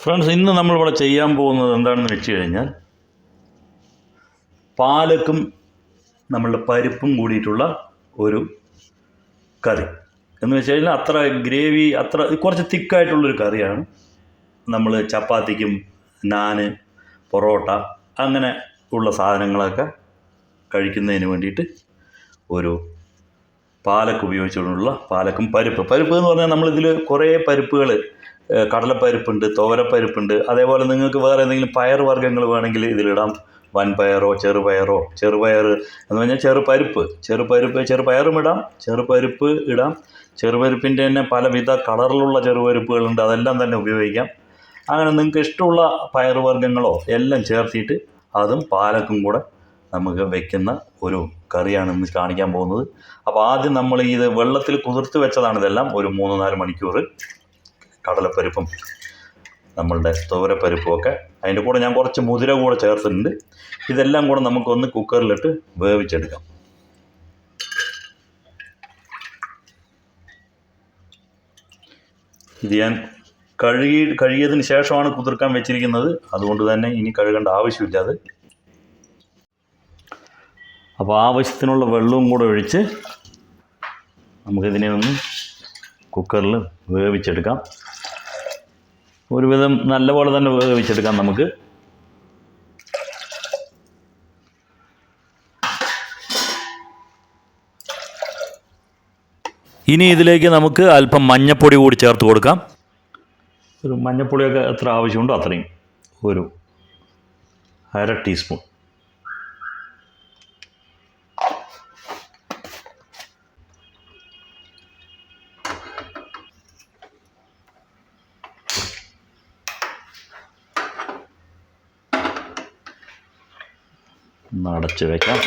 Friends ഇന്ന് നമ്മളിവിടെ ചെയ്യാൻ പോകുന്നത് എന്താണെന്ന് വെച്ച് കഴിഞ്ഞാൽ പാലക്കും നമ്മളുടെ പരിപ്പും കൂടിയിട്ടുള്ള ഒരു കറി. എന്ന് വെച്ച് കഴിഞ്ഞാൽ അത്ര ഗ്രേവി അത്ര കുറച്ച് തിക്കായിട്ടുള്ളൊരു കറിയാണ്. നമ്മൾ ചപ്പാത്തിക്കും നാന് പൊറോട്ട അങ്ങനെ ഉള്ള സാധനങ്ങളൊക്കെ കഴിക്കുന്നതിന് വേണ്ടിയിട്ട് ഒരു പാലക്ക് ഉപയോഗിച്ചുകൊണ്ടുള്ള പാലക്കും പരിപ്പ്. പരിപ്പ് എന്ന് പറഞ്ഞാൽ നമ്മളിതിൽ കുറേ പരിപ്പുകൾ കടലപ്പരിപ്പുണ്ട് തോരപ്പരിപ്പുണ്ട് അതേപോലെ നിങ്ങൾക്ക് വേറെ എന്തെങ്കിലും പയർ വർഗങ്ങൾ വേണമെങ്കിൽ ഇതിലിടാം. വൻപയറോ ചെറുപയറോ. ചെറുപയർ എന്ന് പറഞ്ഞാൽ ചെറുപരിപ്പ്. ചെറുപരിപ്പ് ചെറുപയറും ഇടാം. ചെറുപരിപ്പ് ഇടാം. ചെറുപരിപ്പിന്റെ തന്നെ പലവിധ കളറിലുള്ള ചെറുപരിപ്പുകളുണ്ട്. അതെല്ലാം തന്നെ ഉപയോഗിക്കാം. അങ്ങനെ നിങ്ങൾക്ക് ഇഷ്ടമുള്ള പയർ വർഗങ്ങളോ എല്ലാം ചേർത്തിട്ട് അതും പാലക്കും കൂടെ നമുക്ക് വെക്കുന്ന ഒരു കറിയാണ് ഇന്ന് കാണിക്കാൻ പോകുന്നത്. അപ്പോൾ ആദ്യം നമ്മൾ ഇത് വെള്ളത്തിൽ കുതിർത്ത് വെച്ചതാണ് ഇതെല്ലാം ഒരു മൂന്ന് നാല് മണിക്കൂർ കടലപ്പരിപ്പും നമ്മളുടെ തോരപ്പരിപ്പും ഒക്കെ അതിന്റെ കൂടെ ഞാൻ കുറച്ച് മുതിര കൂടെ ചേർത്തിട്ടുണ്ട്. ഇതെല്ലാം കൂടെ നമുക്കൊന്ന് കുക്കറിലിട്ട് വേവിച്ചെടുക്കാം. ഇത് ഞാൻ കഴുകി കഴുകിയതിന് ശേഷമാണ് കുതിർക്കാൻ വെച്ചിരിക്കുന്നത്. അതുകൊണ്ട് തന്നെ ഇനി കഴുകേണ്ട ആവശ്യമില്ല അത്. അപ്പോൾ ആവശ്യത്തിനുള്ള വെള്ളവും കൂടെ ഒഴിച്ച് നമുക്കിതിനെ ഒന്ന് കുക്കറിൽ വേവിച്ചെടുക്കാം. ഒരുവിധം നല്ലപോലെ തന്നെ വേവിച്ചെടുക്കാം നമുക്ക്. ഇനി ഇതിലേക്ക് നമുക്ക് അല്പം മഞ്ഞപ്പൊടി കൂടി ചേർത്ത് കൊടുക്കാം. ഒരു മഞ്ഞപ്പൊടിയൊക്കെ എത്ര ആവശ്യമുണ്ടോ അത്രയും. ഒരു അര ടീസ്പൂൺ. ഒന്ന് അടച്ചു വെക്കാം.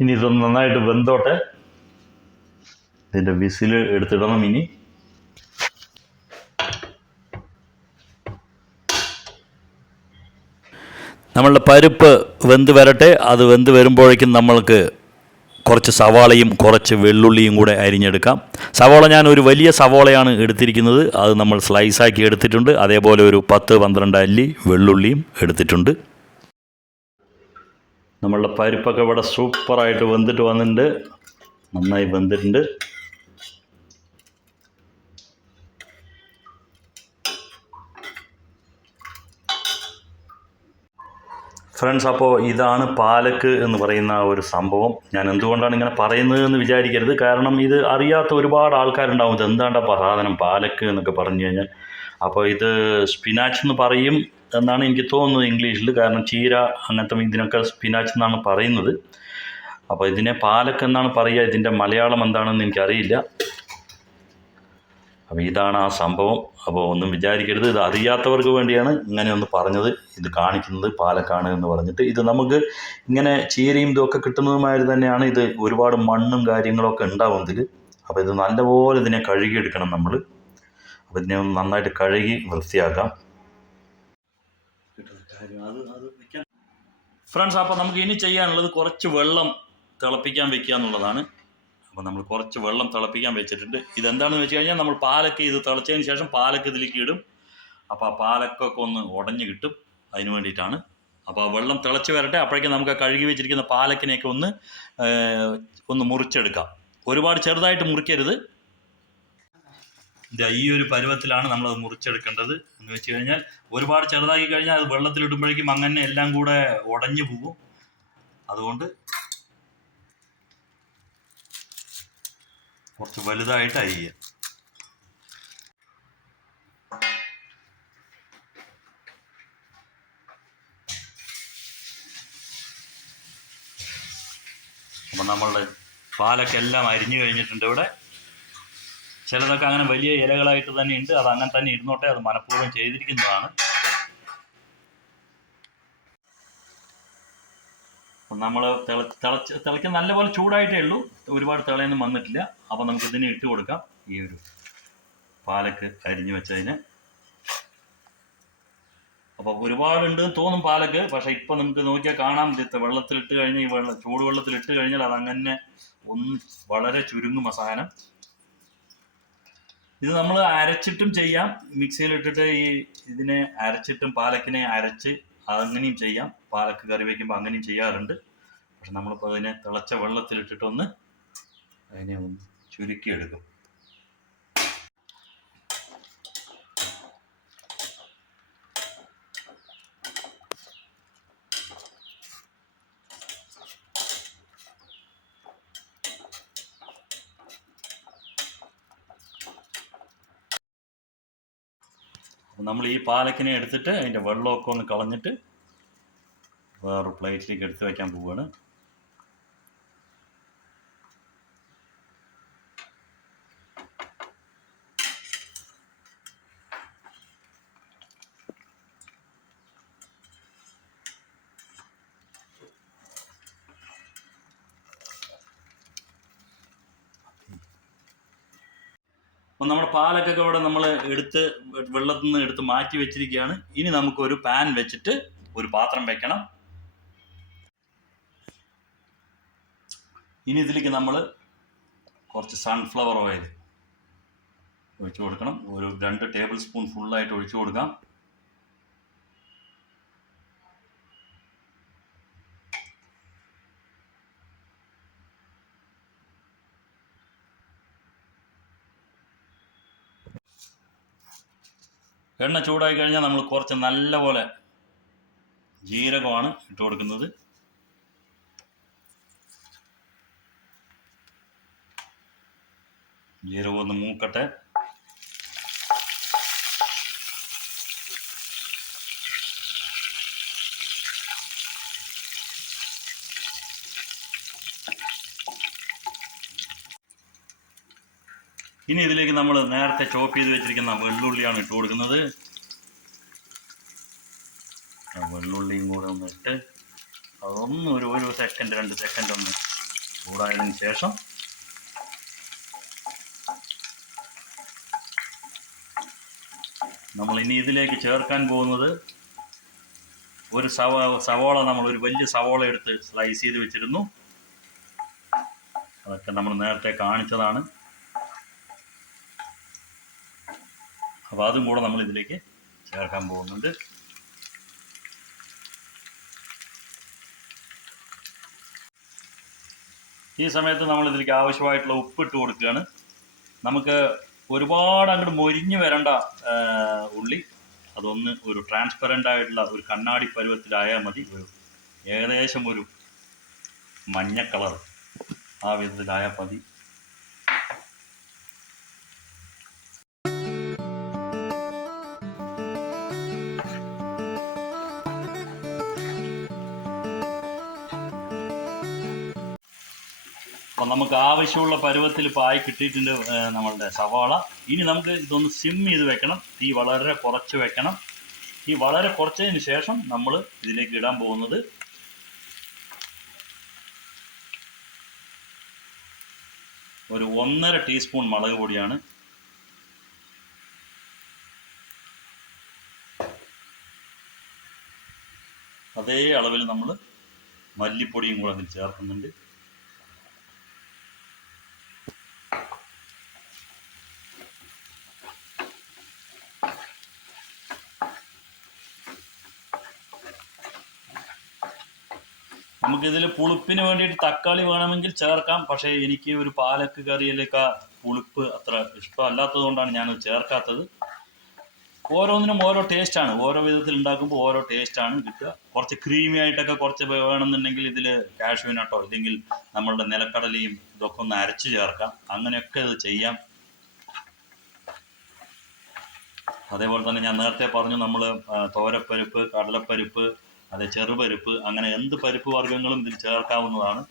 ഇനി ഇതൊന്ന് നന്നായിട്ട് വെന്തോട്ടെ. ഇതിന്റെ വിസിൽ എടുത്തിടണം ഇനി. നമ്മളുടെ പരിപ്പ് വെന്ത് വരട്ടെ. അത് വെന്ത് വരുമ്പോഴേക്കും നമ്മൾക്ക് കുറച്ച് സവാളയും കുറച്ച് വെള്ളുള്ളിയും കൂടെ അരിഞ്ഞെടുക്കാം. സവാള ഞാൻ ഒരു വലിയ സവാളയാണ് എടുത്തിരിക്കുന്നത്. അത് നമ്മൾ സ്ലൈസാക്കി എടുത്തിട്ടുണ്ട്. അതേപോലെ ഒരു പത്ത് പന്ത്രണ്ട് അല്ലി വെള്ളുള്ളിയും എടുത്തിട്ടുണ്ട്. നമ്മളുടെ പരിപ്പൊക്കെ ഇവിടെ സൂപ്പറായിട്ട് വെന്തിട്ട് വന്നിട്ടുണ്ട്. നന്നായി വെന്തിട്ടുണ്ട്. ഫ്രണ്ട്സ് അപ്പോൾ ഇതാണ് പാലക്ക് എന്ന് പറയുന്ന ഒരു സംഭവം. ഞാൻ എന്തുകൊണ്ടാണ് ഇങ്ങനെ പറയുന്നത് എന്ന് വിചാരിക്കരുത്. കാരണം ഇത് അറിയാത്ത ഒരുപാട് ആൾക്കാരുണ്ടാവും. ഇത് എന്താണ്ട സാധനം പാലക്ക് എന്നൊക്കെ പറഞ്ഞു കഴിഞ്ഞാൽ. അപ്പോൾ ഇത് സ്പിനാച്ച് എന്ന് പറയും എന്നാണ് എനിക്ക് തോന്നുന്നത് ഇംഗ്ലീഷിൽ. കാരണം ചീര അങ്ങനത്തെ ഇതിനൊക്കെ സ്പിനാച്ച് എന്നാണ് പറയുന്നത്. അപ്പോൾ ഇതിനെ പാലക്ക് എന്നാണ് പറയുക. ഇതിന്റെ മലയാളം എന്താണെന്ന് എനിക്കറിയില്ല. അപ്പോൾ ഇതാണ് ആ സംഭവം. അപ്പോൾ ഒന്നും വിചാരിക്കരുത്. ഇത് അറിയാത്തവർക്ക് വേണ്ടിയാണ് ഇങ്ങനെ ഒന്ന് പറഞ്ഞത്. ഇത് കാണിക്കുന്നത് പാലക്കാണ് എന്ന് പറഞ്ഞിട്ട്. ഇത് നമുക്ക് ഇങ്ങനെ ചീരയും ഇതൊക്കെ കിട്ടുന്നതുമാതിരി തന്നെയാണ് ഇത് ഒരുപാട് മണ്ണും കാര്യങ്ങളൊക്കെ ഉണ്ടാവും ഇതിൽ അപ്പോൾ ഇത് നല്ലപോലെ ഇതിനെ കഴുകിയെടുക്കണം നമ്മൾ അപ്പോൾ ഇതിനെ ഒന്ന് നന്നായിട്ട് കഴുകി വൃത്തിയാക്കാം. ഫ്രണ്ട്സ് അപ്പോൾ നമുക്ക് ഇനി ചെയ്യാനുള്ളത് കുറച്ച് വെള്ളം തിളപ്പിക്കാൻ വെക്കുക എന്നുള്ളതാണ്. അപ്പോൾ നമ്മൾ കുറച്ച് വെള്ളം തിളപ്പിക്കാൻ വെച്ചിട്ടുണ്ട്. ഇതെന്താണെന്ന് വെച്ച് കഴിഞ്ഞാൽ നമ്മൾ പാലക്ക് ഇത് തിളച്ചതിന് ശേഷം പാലക്ക് ഇതിലേക്ക് ഇടും. അപ്പോൾ ആ പാലക്കൊക്കെ ഒന്ന് ഉടഞ്ഞു കിട്ടും. അതിന് വേണ്ടിയിട്ടാണ്. അപ്പോൾ ആ വെള്ളം തിളച്ച് വരട്ടെ. അപ്പോഴേക്കും നമുക്ക് കഴുകി വെച്ചിരിക്കുന്ന പാലക്കിനെയൊക്കെ ഒന്ന് ഒന്ന് മുറിച്ചെടുക്കാം. ഒരുപാട് ചെറുതായിട്ട് മുറിക്കരുത്. ഇത് ഈ ഒരു പരുവത്തിലാണ് നമ്മളത് മുറിച്ചെടുക്കേണ്ടത്. എന്ന് വെച്ച് കഴിഞ്ഞാൽ ഒരുപാട് ചെറുതാക്കി കഴിഞ്ഞാൽ അത് വെള്ളത്തിലിടുമ്പോഴേക്കും അങ്ങനെ എല്ലാം കൂടെ ഉടഞ്ഞു പോകും. അതുകൊണ്ട് കുറച്ച് വലുതായിട്ട് അരിയുക അപ്പം നമ്മളുടെ പാലൊക്കെ എല്ലാം അരിഞ്ഞു കഴിഞ്ഞിട്ടുണ്ട് ഇവിടെ. ചിലതൊക്കെ അങ്ങനെ വലിയ ഇലകളായിട്ട് തന്നെ ഉണ്ട്. അത് അങ്ങനെ തന്നെ ഇരുന്നോട്ടെ അത് മനഃപൂർവം ചെയ്തിരിക്കുന്നതാണ്. നമ്മൾ തിളച്ച് തിളയ്ക്കാൻ നല്ലപോലെ ചൂടായിട്ടേ ഉള്ളൂ. ഒരുപാട് തിളയൊന്നും വന്നിട്ടില്ല. അപ്പോൾ നമുക്ക് ഇതിനെ ഇട്ട് കൊടുക്കാം. ഈ ഒരു പാലക്ക് അരിഞ്ഞു വെച്ചതിന്. അപ്പോൾ ഒരുപാടുണ്ട് തോന്നും പാലക്ക്. പക്ഷേ ഇപ്പം നമുക്ക് നോക്കിയാൽ കാണാം. വെള്ളത്തിൽ വെള്ളത്തിലിട്ട് കഴിഞ്ഞ് ഈ വെള്ളം ചൂടുവെള്ളത്തിലിട്ട് കഴിഞ്ഞാൽ അത് അങ്ങനെ ഒന്ന് വളരെ ചുരുങ്ങും ആ ഇത് നമ്മൾ അരച്ചിട്ടും ചെയ്യാം. മിക്സിയിലിട്ടിട്ട് ഈ ഇതിനെ അരച്ചിട്ടും പാലക്കിനെ അരച്ച് അങ്ങനെയും ചെയ്യാം. പാലക്ക് കറി വയ്ക്കുമ്പോൾ അങ്ങനെയും ചെയ്യാറുണ്ട്. പക്ഷെ നമ്മളിപ്പോൾ അതിനെ തിളച്ച വെള്ളത്തിലിട്ടിട്ടൊന്ന് അതിനെ ഒന്ന് ചുരുക്കിയെടുക്കും. നമ്മൾ ഈ പാലക്കിനെ എടുത്തിട്ട് അതിന്റെ വെള്ളമൊക്കെ ഒന്ന് കളഞ്ഞിട്ട് വേറൊരു പ്ലേറ്റിലേക്ക് എടുത്ത് വയ്ക്കാൻ പോവുകയാണ് അപ്പം നമ്മുടെ പാലൊക്കെ ഇവിടെ നമ്മൾ എടുത്ത് വെള്ളത്തിൽ നിന്ന് എടുത്ത് മാറ്റി വെച്ചിരിക്കുകയാണ്. ഇനി നമുക്കൊരു പാൻ വെച്ചിട്ട് ഒരു പാത്രം വെക്കണം. ഇനി ഇതിലേക്ക് നമ്മൾ കുറച്ച് സൺഫ്ലവർ ഓയിൽ ഒഴിച്ചു കൊടുക്കണം. ഒരു രണ്ട് ടേബിൾ സ്പൂൺ ഫുള്ളായിട്ട് ഒഴിച്ചു കൊടുക്കാം. എണ്ണ ചൂടായി കഴിഞ്ഞാൽ നമ്മൾ കുറച്ച് നല്ലപോലെ ജീരകമാണ് ഇട്ട് കൊടുക്കുന്നത്. ജീരകം മൂക്കട്ടെ. ഇനി ഇതിലേക്ക് നമ്മൾ നേരത്തെ ചോപ്പ് ചെയ്ത് വെച്ചിരിക്കുന്ന വെള്ളുള്ളിയാണ് ഇട്ട് കൊടുക്കുന്നത്. വെള്ളുള്ളിയും കൂടെ ഒന്ന് ഇട്ട് അതൊന്നും ഒരു ഒരു സെക്കൻഡ് രണ്ട് സെക്കൻഡ് ഒന്ന് ചൂടായതിനു ശേഷം നമ്മൾ ഇനി ഇതിലേക്ക് ചേർക്കാൻ പോകുന്നത് ഒരു സവ സവോള നമ്മൾ ഒരു വലിയ സവോള എടുത്ത് സ്ലൈസ് ചെയ്ത് വെച്ചിരുന്നു. അതൊക്കെ നമ്മൾ നേരത്തെ കാണിച്ചതാണ്. അപ്പോൾ അതും കൂടെ നമ്മൾ ഇതിലേക്ക് ചേർക്കാൻ പോകുന്നുണ്ട്. ഈ സമയത്ത് നമ്മൾ ഇതിലേക്ക് ആവശ്യമായിട്ടുള്ള ഉപ്പിട്ട് കൊടുക്കുകയാണ്. നമുക്ക് ഒരുപാട് അങ്ങോട്ട് മൊരിഞ്ഞു വരണ്ട ഉള്ളി. അതൊന്ന് ഒരു ട്രാൻസ്പെറന്റ് ആയിട്ടുള്ള ഒരു കണ്ണാടി പരുവത്തിലായാൽ മതി. ഒരു ഏകദേശം ഒരു മഞ്ഞ കളർ ആ വിധത്തിലായാൽ മതി. അപ്പം നമുക്ക് ആവശ്യമുള്ള പരുവത്തിൽ ഇപ്പോൾ ആയി കിട്ടിയിട്ടുണ്ട് നമ്മളുടെ സവാള. ഇനി നമുക്ക് ഇതൊന്ന് സിം ചെയ്ത് വെക്കണം. തീ വളരെ കുറച്ച് വെക്കണം. ഈ വളരെ കുറച്ചതിന് ശേഷം നമ്മൾ ഇതിലേക്ക് ഇടാൻ പോകുന്നത് ഒരു ഒന്നര ടീസ്പൂൺ മുളക് പൊടിയാണ്. അതേ അളവിൽ നമ്മൾ മല്ലിപ്പൊടിയും കൂടെ അതിൽ ചേർക്കുന്നുണ്ട്. നമുക്കിതിൽ പുളിപ്പിന് വേണ്ടിയിട്ട് തക്കാളി വേണമെങ്കിൽ ചേർക്കാം. പക്ഷേ എനിക്ക് ഒരു പാലക്ക് കറിയിലേക്ക് പുളിപ്പ് അത്ര ഇഷ്ടമല്ലാത്തത് കൊണ്ടാണ് ഞാനത് ചേർക്കാത്തത്. ഓരോന്നിനും ഓരോ ടേസ്റ്റ് ആണ്. ഓരോ വിധത്തിൽ ഉണ്ടാക്കുമ്പോൾ ഓരോ ടേസ്റ്റാണ് കിട്ടുക. കുറച്ച് ക്രീമി ആയിട്ടൊക്കെ കുറച്ച് വേണമെന്നുണ്ടെങ്കിൽ ഇതിൽ കാഷ്യൂനട്ടോ അല്ലെങ്കിൽ നമ്മളുടെ നിലക്കടലയും ഇതൊക്കെ ഒന്ന് അരച്ച് ചേർക്കാം. അങ്ങനെയൊക്കെ ഇത് ചെയ്യാം. അതേപോലെ തന്നെ ഞാൻ നേരത്തെ പറഞ്ഞു നമ്മൾ തോരപ്പരിപ്പ് കടലപ്പരിപ്പ് അതെ ചെറുപരിപ്പ്. അങ്ങനെ എന്ത് പരിപ്പ് വർഗങ്ങളും ഇതിൽ ചേർക്കാവുന്നതാണ്.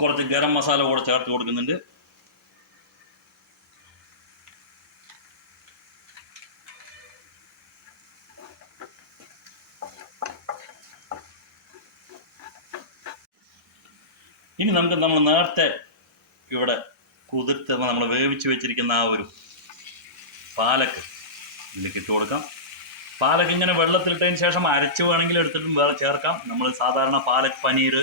കുറച്ച് ഗരം മസാല കൂടെ ചേർത്ത് കൊടുക്കുന്നുണ്ട്. ഇനി നമുക്ക് നമ്മൾ നേരത്തെ ഇവിടെ കുതിർത്ത് നമ്മൾ വേവിച്ച് വെച്ചിരിക്കുന്ന ആ ഒരു പാലക്ക് ഇതിലേക്ക് ഇട്ട് കൊടുക്കാം. പാലക്ക് ഇങ്ങനെ വെള്ളത്തിലിട്ടതിന് ശേഷം അരച്ച് വേണമെങ്കിൽ എടുത്തിട്ടും വേറെ ചേർക്കാം. നമ്മൾ സാധാരണ പാലക്ക് പനീർ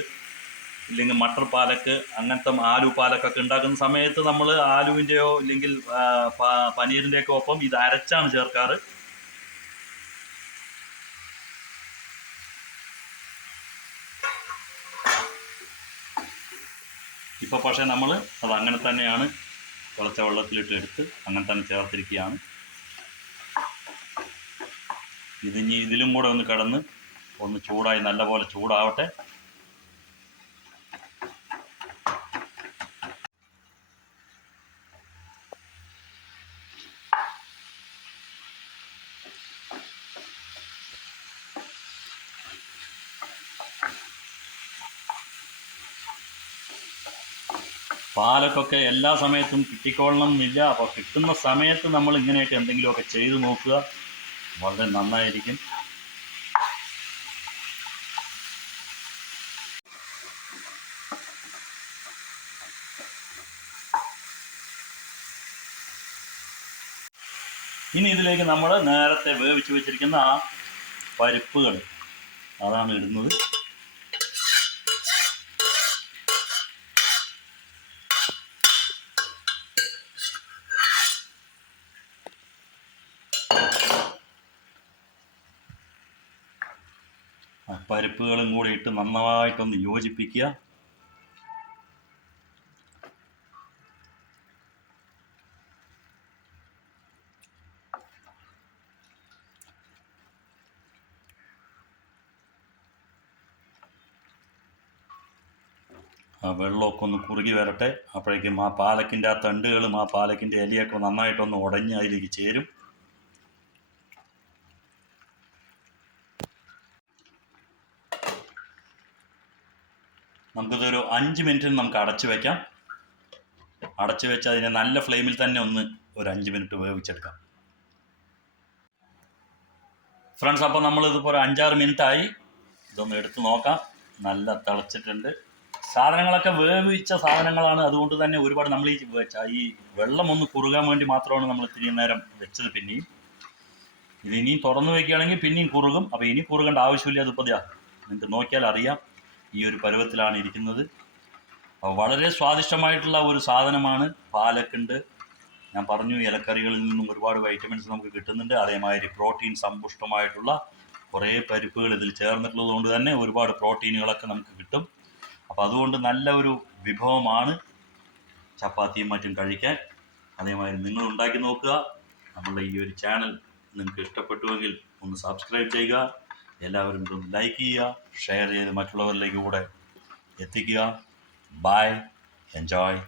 ഇല്ലെങ്കിൽ മട്ടർ പാലക്ക് അങ്ങനത്തെ ആലു പാലക്കൊക്കെ ഉണ്ടാക്കുന്ന സമയത്ത് നമ്മൾ ആലുവിന്റെയോ ഇല്ലെങ്കിൽ പനീറിന്റെയൊക്കെ ഒപ്പം ഇത് അരച്ചാണ് ചേർക്കാറ്. ഇപ്പോൾ പക്ഷേ നമ്മൾ അത് അങ്ങനെ തന്നെയാണ് തിളച്ച വെള്ളത്തിലിട്ട് എടുത്ത് അങ്ങനെ തന്നെ ചേർത്തിരിക്കുകയാണ്. ഇതിനി ഇതിലും കൂടെ ഒന്ന് കിടന്ന് ഒന്ന് ചൂടായി നല്ലപോലെ ചൂടാവട്ടെ. പാലക്കൊക്കെ എല്ലാ സമയത്തും കിട്ടിക്കൊള്ളണം എന്നില്ല അപ്പോൾ കിട്ടുന്ന സമയത്ത് നമ്മൾ ഇങ്ങനെയൊക്കെ എന്തെങ്കിലുമൊക്കെ ചെയ്തു നോക്കുക. വളരെ നന്നായിരിക്കും. ഇനി ഇതിലേക്ക് നമ്മൾ നേരത്തെ വേവിച്ച് വെച്ചിരിക്കുന്ന ആ പരിപ്പുകൾ അതാണ് ഇടുന്നത്. പരിപ്പുകളും കൂടി ഇട്ട് നന്നായിട്ടൊന്ന് യോജിപ്പിക്കുക. ആ വെള്ളമൊക്കെ ഒന്ന് കുറുകി വരട്ടെ. അപ്പോഴേക്കും ആ പാലക്കിന്റെ ആ തണ്ടുകളും ആ പാലക്കിന്റെ ഇലയൊക്കെ നന്നായിട്ടൊന്ന് ഉടഞ്ഞ് അതിലേക്ക് ചേരും. നമുക്കിതൊരു അഞ്ച് മിനിറ്റിന് നമുക്ക് അടച്ചു വയ്ക്കാം അടച്ചു വെച്ച് അതിനെ നല്ല ഫ്ലെയിമിൽ തന്നെ ഒന്ന് ഒരു അഞ്ച് മിനിറ്റ് ഉപയോഗിച്ചെടുക്കാം. ഫ്രണ്ട്സ് അപ്പോൾ നമ്മളിതിപ്പോൾ ഒരു അഞ്ചാറ് മിനിറ്റ് ആയി. ഇതൊന്ന് എടുത്ത് നോക്കാം. നല്ല തിളച്ചിട്ടുണ്ട്. സാധനങ്ങളൊക്കെ വേവിച്ച സാധനങ്ങളാണ്. അതുകൊണ്ട് തന്നെ ഒരുപാട് നമ്മൾ ഈ ഈ വെള്ളം ഒന്ന് കുറുകാൻ വേണ്ടി മാത്രമാണ് നമ്മൾ ഇത്തിരി നേരം വെച്ചത് പിന്നെയും. ഇത് ഇനിയും തുറന്നു വയ്ക്കുകയാണെങ്കിൽ പിന്നെയും കുറുകും. അപ്പോൾ ഇനി കുറുകേണ്ട ആവശ്യമില്ല. അതിപ്പോൾ നിങ്ങൾക്ക് നോക്കിയാൽ അറിയാം. ഈ ഒരു പരുവത്തിലാണ് ഇരിക്കുന്നത്. വളരെ സ്വാദിഷ്ടമായിട്ടുള്ള ഒരു സാധനമാണ്. പാലക്കുണ്ട്. ഞാൻ പറഞ്ഞു ഇലക്കറികളിൽ നിന്നും ഒരുപാട് വൈറ്റമിൻസ് നമുക്ക് കിട്ടുന്നുണ്ട്. അതേമാതിരി പ്രോട്ടീൻ സമ്പുഷ്ടമായിട്ടുള്ള കുറേ പരിപ്പുകൾ ഇതിൽ ചേർന്നിട്ടുള്ളത് കൊണ്ട് തന്നെ ഒരുപാട് പ്രോട്ടീനുകളൊക്കെ നമുക്ക് കിട്ടും. അപ്പോൾ അതുകൊണ്ട് നല്ല ഒരു വിഭവമാണ് ചപ്പാത്തിയും മറ്റും കഴിക്കാൻ. അതേമാതിരി നിങ്ങൾ ഉണ്ടാക്കി നോക്കുക. നമ്മളുടെ ഈ ഒരു ചാനൽ നിങ്ങൾക്ക് ഇഷ്ടപ്പെട്ടുവെങ്കിൽ ഒന്ന് സബ്സ്ക്രൈബ് ചെയ്യുക. എല്ലാവരും ഇതൊന്ന് ലൈക്ക് ചെയ്യുക ഷെയർ ചെയ്ത് മറ്റുള്ളവരിലേക്ക് കൂടെ എത്തിക്കുക. By enjoy